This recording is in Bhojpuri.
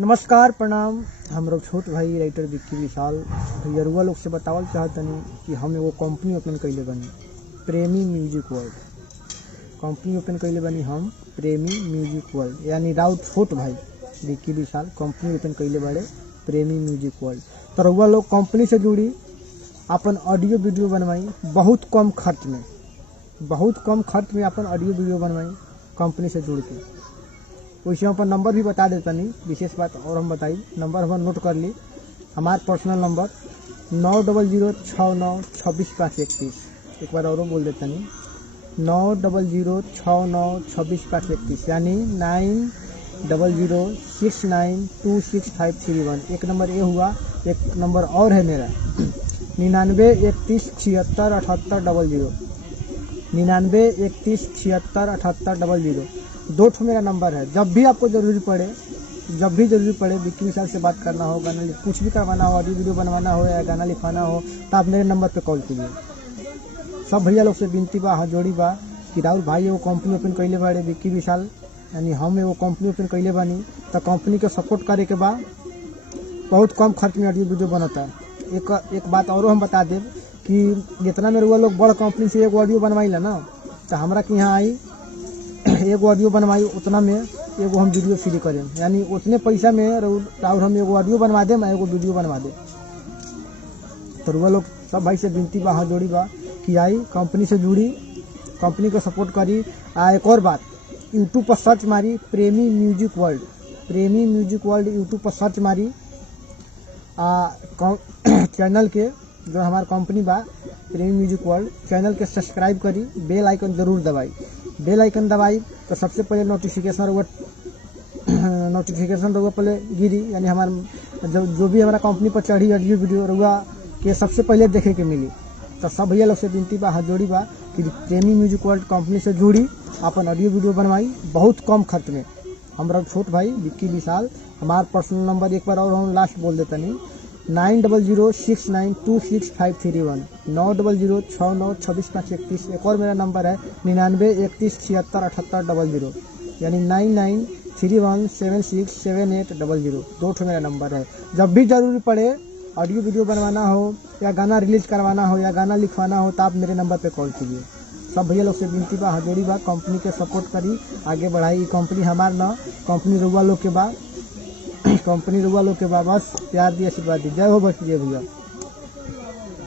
नमस्कार प्रणाम। हम लोग छोट भाई राइटर विक्की विशाल भैया लोग से बतावल चाहतनी कि हम एगो कंपनी ओपन कैले बनी, प्रेमी म्यूजिक वर्ल्ड। कंपनी ओपन कैले बनी हम प्रेमी म्यूजिक वर्ल्ड, यानी राउत छोट भाई विक्की विशाल कंपनी ओपन कैले बड़े प्रेमी म्यूजिक वर्ल्ड। तो रउआ लोग कंपनी से जुड़ी, अपन ऑडियो वीडियो बनवाई बहुत कम खर्च में अपन ऑडियो वीडियो बनवाई कंपनी से जुड़ के। वैसे हम अपन नंबर भी बता देता नहीं, विशेष बात और हम बताई, नंबर हम नोट कर ली। हमारा पर्सनल नंबर 9006962531। एक बार और बोल देता नहीं, 9006962531, यानी 9006926531। एक नंबर ये हुआ। एक नंबर और है मेरा 9931767800, 9931767800। दो ठो मेरा नंबर है। जब भी आपको जरूरी पड़े विक्की विशाल से बात करना हो, गाना कुछ भी करवाना हो, ऑडियो वीडियो बनवाना हो या गाना लिखवाना हो, तो आप मेरे नंबर पे कॉल कीजिए। सब भैया लोग से विनती बा, हाथ जोड़ी बा कि राहुल भाई एगो कंपनी ओपन कैले बाड़े विक्की विशाल, यानी हम एगो कंपनी ओपन कैले बानी, तो कंपनी के सपोर्ट करे के बा। बहुत कम खर्च में ऑडियो वीडियो बनता है। एक बात और हम बता दें कि जितना मेरे लोग बड़ कंपनी से एक ऑडियो बनवाई ना, तो हमारा के यहाँ आई एगो ऑडियो बनवाई, उतना में एगो हम वीडियो फ्री करें, यानी उतने पैसा में राहुल हम एगो ऑडियो बनवा दें, एगो वीडियो बनवा दें। तो रुआ लोग सब भाई से विनती बा, हाथ जोड़ी बा कि आई कंपनी से जुड़ी, कंपनी को सपोर्ट करी। एक और बात, यूट्यूब पर सर्च मारी प्रेमी म्यूजिक वर्ल्ड यूट्यूब पर सर्च मारी। चैनल के जो हमारा कंपनी बा प्रेमी म्यूजिक वर्ल्ड, चैनल के सब्सक्राइब करी, बेल आइकन जरूर दबाई। बेल आइकन दबाई तो सबसे पहले नोटिफिकेशन रहुआ पहले गिरी, यानी हमारा जो भी हमारा कंपनी पर चढ़ी ऑडियो वीडियो रहुआ के सबसे पहले देखे के मिली। तो सब भैया लोग से विनती बा, हाथ जोड़ी बा कि प्रेमी म्यूजिक वर्ल्ड कंपनी से जुड़ी, अपन ऑडियो वीडियो बनवाई बहुत कम खर्च में। हमारा छोट भाई विक्की विशाल, हमारा पर्सनल नंबर एक बार और हम लास्ट बोल देता नहीं, 9006926531, 9006962531। एक और मेरा नंबर है 9931767800, यानी 9931767800। दो ठो मेरा नंबर है। जब भी जरूरी पड़े, ऑडियो वीडियो बनवाना हो या गाना रिलीज करवाना हो या गाना लिखवाना हो, तो आप मेरे नंबर पे कॉल कीजिए। सब भैया लोग से विनती बा, हाथ जोड़ी बा, कंपनी के सपोर्ट करी, आगे बढ़ाई। कंपनी हमार ना, कंपनी रुआ लोग के बा, कंपनी रुआ लोग के बा। बस प्यार दी, आशीर्वाद दी। जय हो बस, जय भैया।